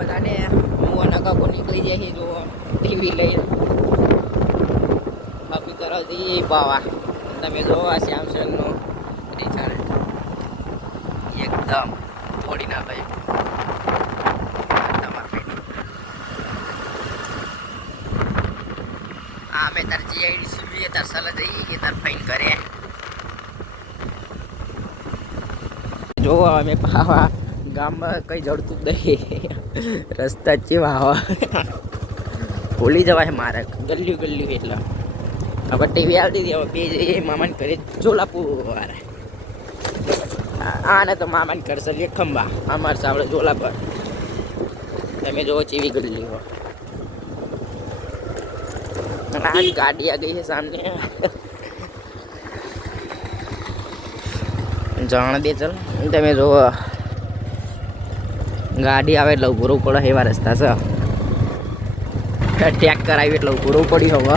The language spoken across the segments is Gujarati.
બધાને હું અને કાકો નીકળી જાય છે જો ટીવી લઈને બાપી તરફથી બાવા તમે જો આ સેમસંગનો રિચાર્જ એકદમ તોડી ના ભાઈ હા મેં તાર જીઆઈડી સુવીએ તાર સલાહ જઈએ કે તાર ફાઈન કરે જો અમે પાવા ગામમાં કઈ જડતું જ નહીં રસ્તા જ ચેવા આવા ભૂલી જવાય મારે ગલ્યું ગલ્યું એટલે હવે ટીવી આવતી હતી હવે બે જઈએ મામાને ઘરે જોલાપુર આને તો મામાને કરશે લે ખંભા અમારે સાવડે જોલા પર તમે જોવો ચેવી ગલ્લી હો આ ગાડી આ ગઈ છે સામને જાણ દે ચલ તમે જો ગાડી આવે એટલે ઉભું પડે એવા રસ્તા છે ટેક કરાવી એટલે ઉભું પડી હવે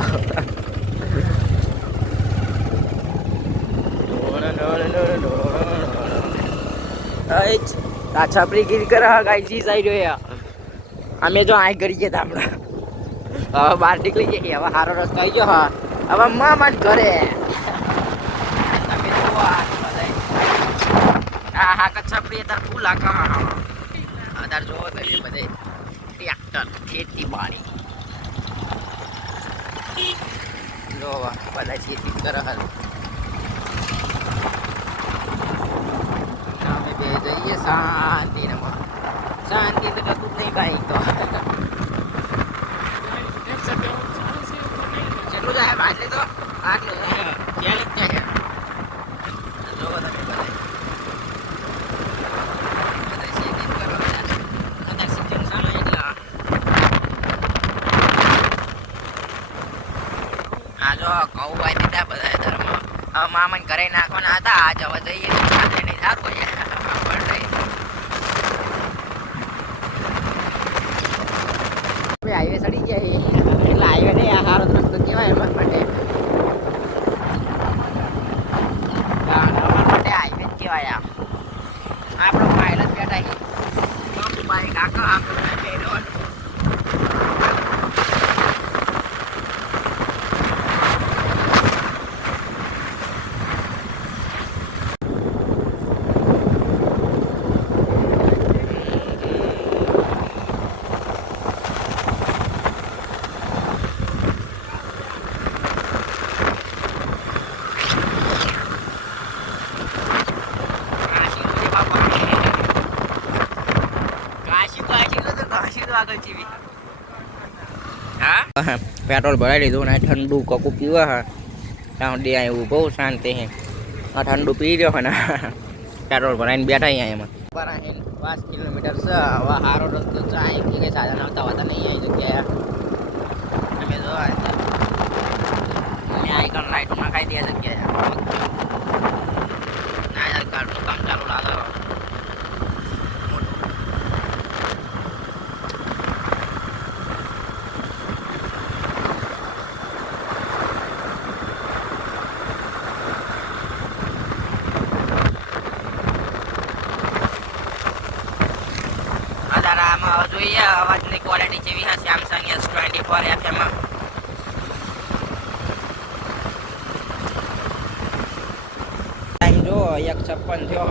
છપરી ગીરી કરે ગાઈ ચીજ આવી રહ્યો અમે જો આ કરીએ હમણાં હવે બહાર નીકળી જઈએ હવે સારો રસ્તો આવી ગયો હા હવે મામા જ ઘરે તમે જુઓ હા કચ્છપડી તાર ફૂલ આખા તાર જોવો તમે બધે ટ્રેક્ટર ખેતી બાડી જો બધા ખેતી કરે અમે બે જઈએ શાંતિ શાંતિ તો કતું જ નહીં કાંઈ તો કેટલું જાય આટલે તો આટલું જાય ક્યારે જ જાય જોવો તમે બધા કહું ભાઈ દીધા બધા ધર્મ હવે મામાને ઘરે નાખવાના હતા આજ હવે જઈએ નહીં સારું હાઈવે ચડી ગયા એટલે હાઈવે નહીં આ સારો રસ્તો કહેવાય એમાં માટે અમારા માટે હાઈવે જ કહેવાય આપણો પાયલટ બેઠા બાઈક આખા આપણો पेट्रोल भरा लीधु ने ठंडू ककू पीवा है टाउन दे आयो बहु शांति है आ ठंडू पी रह्यो है पेट्रोल भराઈને બેઠા અહીંયા એમાં 5 કિલોમીટર છે હવે સારો રસ્તો છે અહીંથી કઈ સાધન આવતા હોતા નહીં અહીં જગ્યાએ તમે જો આઈકન લાઈટ નખાઈ દે જગ્યાએ ના યાર કારનું કામ ચાલુ લાગે જોઈએ અવાજની ક્વોલિટી જેવી હશે સેમસંગ S24 FM ટાઈમ જો 1:56 થયો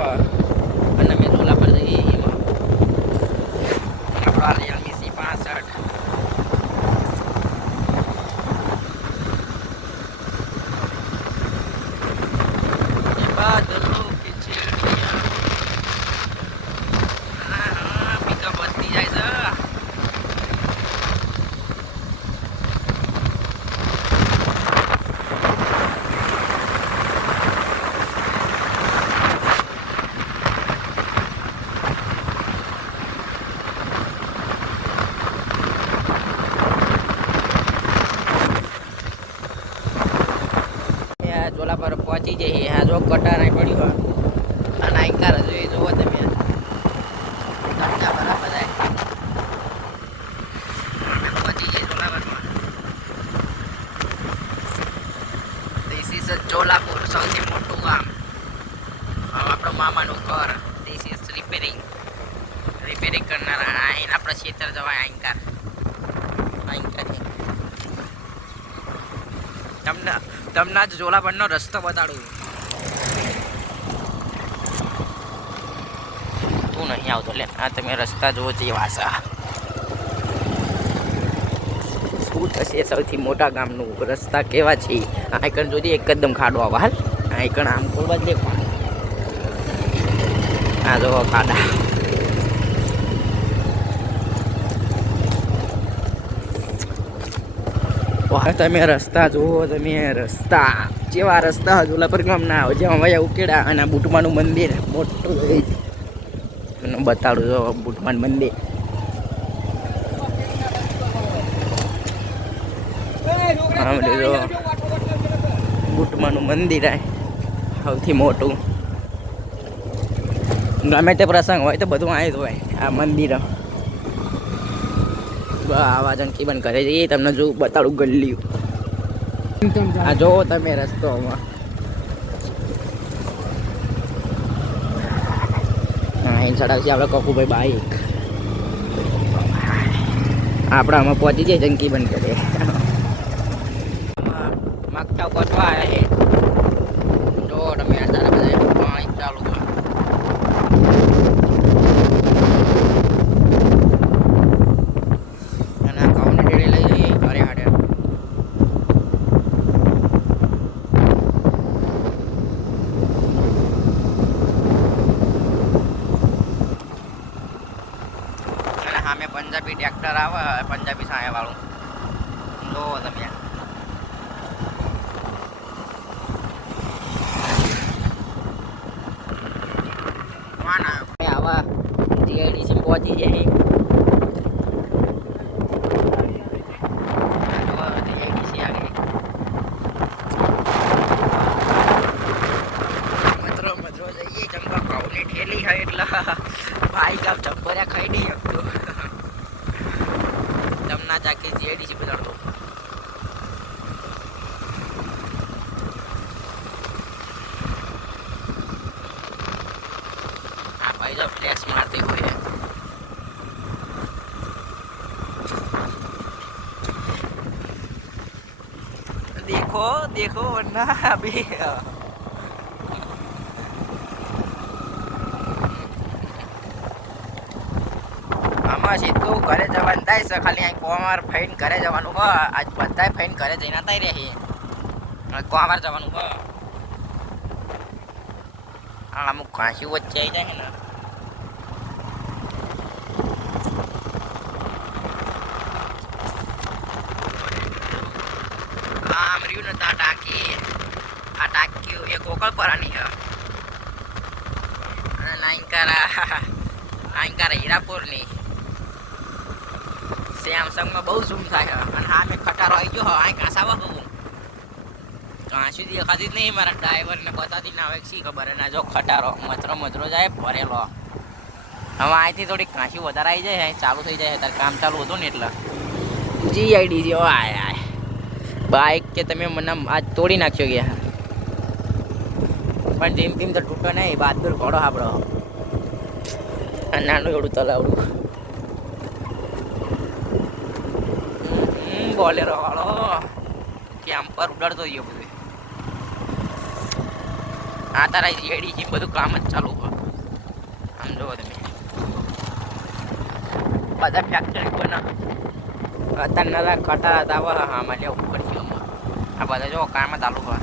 અને મેં ઝોલા પર જઈએ એમાં આપણા Realme C65 એ બાદલો કે છે આઈંકાર આઈન આપણે ખેતર જવાય આઈંકાર આઈંકાર તમને જ જોલાબંધનો રસ્તો બતાડું તું નહીં આવતો લે આ તમે રસ્તા જુઓ તે વાસા શું થશે સૌથી મોટા ગામનું રસ્તા કેવા છે આઈકણ જોજે એકદમ ખાડો આવા હાલ આઈકણ આમ ખોલવા જ લે આ જો ખાડા તમે રસ્તા જુઓ તમે રસ્તા જેવા રસ્તા જોલા પર ગામ ના આવે જેવા વયા ઉકેડા અને બુટમાનું મંદિર મોટું બતાડું જો બુટમાન મંદિર જો બુટમાનું મંદિર સૌથી મોટું ગમે તે પ્રસંગ હોય તો બધું આવી જ હોય આ મંદિર આવા જનકી બંધ કરે છે એ તમને જો બતાડું ગલ્લી આ જો તમે રસ્તોમાં અહીં ચડાવશે આપણે કકુભાઈ બાઈક આપણે આમાં પહોંચી જાય જંકી બંધ કરે માગતા પહોંચવા આવ્યા જો તમે તારા બધા પાણી ચાલુ સામે પંજાબી ટ્રેક્ટર આવે પંજાબી સાયા વાળું જો તમે આવા જીઆઈડીસી પહોંચી જાય જીઆઈડીસી આવી મધરો જઈએ ચંપા ભાવની ઠેલી હોય એટલે ભાઈ કામ ચંપર્યા ખાઈ નહીં શકતો તમને ચાકી જીઆઈડીસી બતાડતો આ ભાઈ જો ફ્લેક્સ મારતી હોય देखो देखो वरना अभी આમાં સીધું ઘરે જવાનું થાય છે ખાલી અહીં કોમાર ફાઈન ઘરે જવાનું હો આજ બધાય ફાઈન ઘરે જઈને આવતા રહી કોમાર જવાનું હો અમુક ખાંસી વચ્ચે આવી જાય ને આમ રહ્યું ને આ ટાંકી એ ગોકળપરાની છે અને નાઈંકારા હીરાપુરની સેમસંગમાં બહુ ઝૂમ થાય અને હા મેં ખટારો આવી ગયો અહીં કાંસાવા બહુ કાં સુધી દેખાતી જ નહીં મારા ડ્રાઈવરને બતાતી ના આવે શી ખબર એના જો ખટારો મચરો જાય ભરેલો હવે અહીંથી થોડીક કાંસી વધારે આવી જાય ચાલુ થઈ જાય તારે કામ ચાલુ હતું ને એટલે જીઆઈડી જેવો આય બાઈક કે તમે મને આજ તોડી નાખ્યો ગયા પણ ધીમ ધીમ તો તૂટો નહીં બહાદુર ઘોડો આપણો નાનું એવડું તલાવડું બોલેરો વાળો કેમ પર ઉડાડતો ગયો બધું આ તારા જીઆઈડી છે બધું કામ જ ચાલુ હોય આમ જોવો તમે બધા ફેક્ટરી બના અત્યારે ખટારા તાવા હા માટે ઉપર ગયો આ બધા જો કામ ચાલુ હોય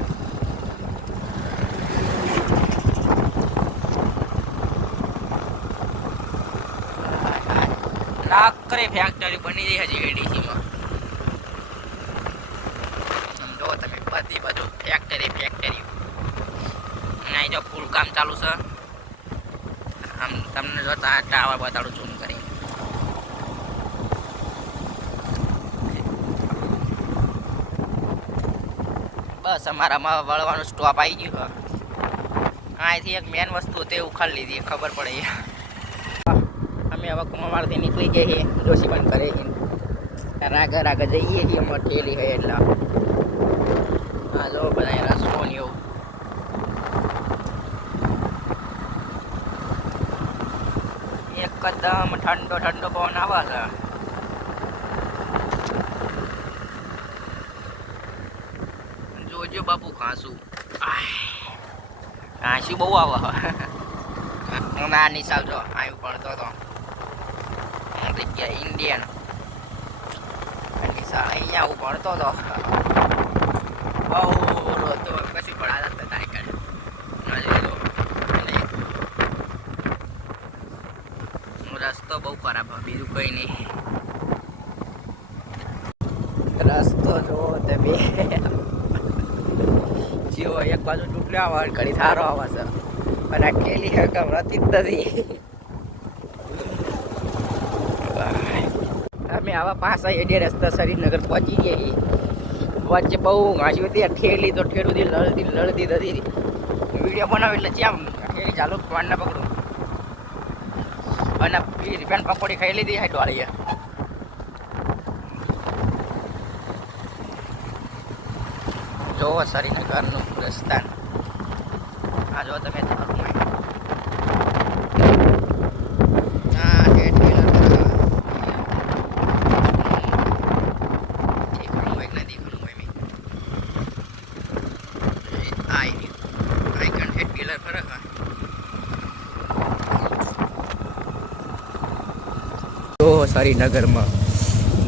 લાકરે ફેક્ટરી બની રહી હજી એડીસીમાં જો તમે બધી બધું ફેક્ટરી અને જો ફૂલ કામ ચાલુ છે આમ તમને જો ટાવર બતાડું ઝૂમ કરી બસ અમારામાં વળવાનું સ્ટોપ આવી ગયું અહીંથી એક મેન વસ્તુ તે ઉખાડી લીધી ખબર પડે અમે હવે કુમારથી નીકળી જઈએ જોશી બંધ કરે રાગ જઈએ છીએ અમારે ઠેલી હોય એટલે હા જો બધા રસ્તો ને એવું એક જ એકદમ ઠંડો ઠંડો પવન આવે છે. જોજો બાપુ ખાંસું ખાંસી બહુ આવે. ના નિશાલ જો આવ્યું પડતો હતો જગ્યા ઇન્ડિયન નિશાળ અહીંયા આવું પડતો હતો બહુ રોતો પછી પડાતા હતા ટાઈકર રસ્તો બહુ ખરાબ હોય બીજું કઈ નહીં. રસ્તો જો તમે જેવો એક બાજુ તૂટલો આવે ઘડી સારો આવે છે અને આ ઠેલી હકમ રહેતી જ નથી. અમે આવા પાછા એડિયા રસ્તા શ્રીનગર પહોંચી ગયા. વચ્ચે બહુ ઘાસી હતી ઠેલી તો ઠેલું લડતી હતી. વિડીયો બનાવ્યો એટલે ચેમ ઠેલી ચાલુ ફોન ના પકડું અને રિફાઈન પકોડી ખાઈ લીધી હાઈટ વાળી. જોવો શ્રીનગરનું રસ્તા આ જો તમે તમારું શ્રીનગરમાં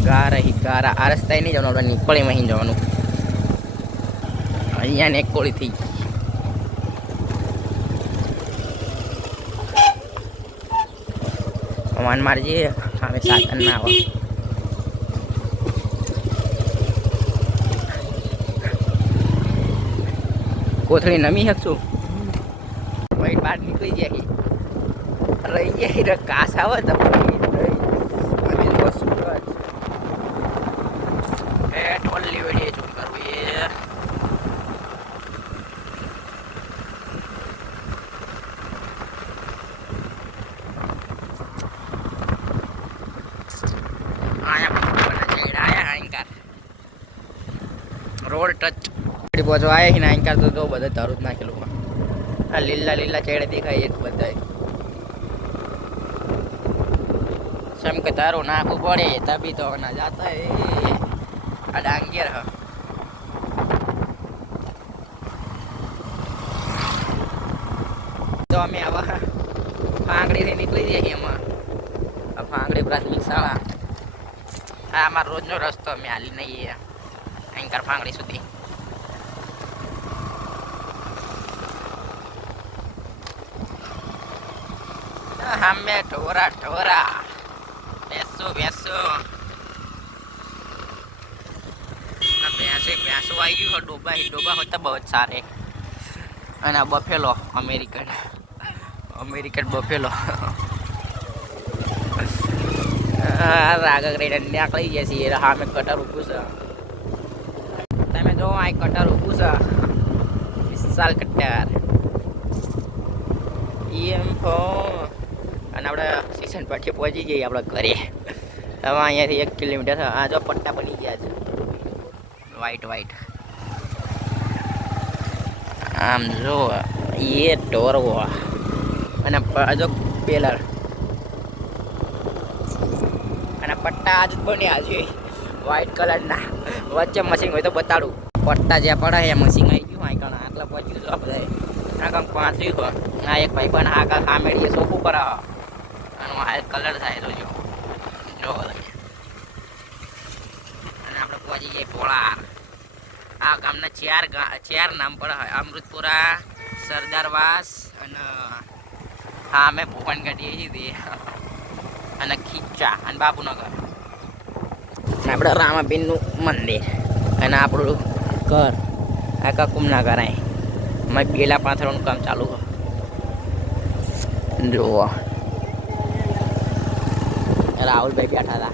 ગારા આ રસ્તા નહીં જવાનું, આપણે નીકોળીમાં અહીં જવાનું. અહીંયા ને એક કોળી થઈ ગઈ. હવાન મારજે હવે સાધન ના આવે. કોથળી નમી શકશું વાઈટ બહાર નીકળી જાય રહી જાય કાસ આવે તો ટોલી વેડીએ શું કરવું એ રોડ ટચ પહોંચો આવ્યા ને આંકાર તો બધા તારું જ નાખેલું. આ લીલા ચેડે દેખાય એ બધા સમ કે તારું નાખવું પડે તબી તો ના જાતા એ આ ડાંગિયર હ તો અમે આવા ફાંગડીથી નીકળી જઈએ. એમાં આ ફાંગડી પ્રાથમિક શાળા આ અમારો રોજનો રસ્તો અમે હાલી નહીં આંકાર ફાંગડી સુધી. અમે ઢોરા ભેંસો ભેંસો આવી ગયું. ડોબા હોતા બહુ જ સારે. અને આ બફેલો અમેરિકન બફેલો આગળ રહીને નીકળી ગયા છીએ. હા મેં કટર ઊભું છે. તમે જો આ કટર ઊભું છે વિશાલ કટર એમ ફો. અને આપણે સ્ટેશન પરથી પહોંચી જઈએ આપણે ઘરે. હવે અહીંયાથી 1 કિલોમીટર. આ જો પટ્ટા બની ગયા છે વાઈટ આમ જો એ ટોરવો અને જો બેલર અને પટ્ટા આજ જ બન્યા છે વ્હાઈટ કલરના. વચ્ચે મશીન હોય તો બતાડું. પટ્ટા જ્યાં પડે એ મશીન આવી ગયું આઈકણ આટલા પહોંચી ગયું બધા આગળ 5 હોય. આ એક ભાઈ પણ આગળ કામેડીએ સોફું પર અને કલર થાય તો જો અને આપણે પહોંચી જઈએ પોળાર. આ ગામના 4 નામ પડે હોય અમૃતપુરા, સરદારવાસ અને હા અમે ભૂપનગઢી હતી અને ખીચા અને બાપુનગર. આપણે રામાપીરનું મંદિર અને આપણું ઘર આ કકુમના ઘર. અમે પેલા પાથરવાનું કામ ચાલુ હોય જુઓ. રાહુલભાઈ બેઠા હતા.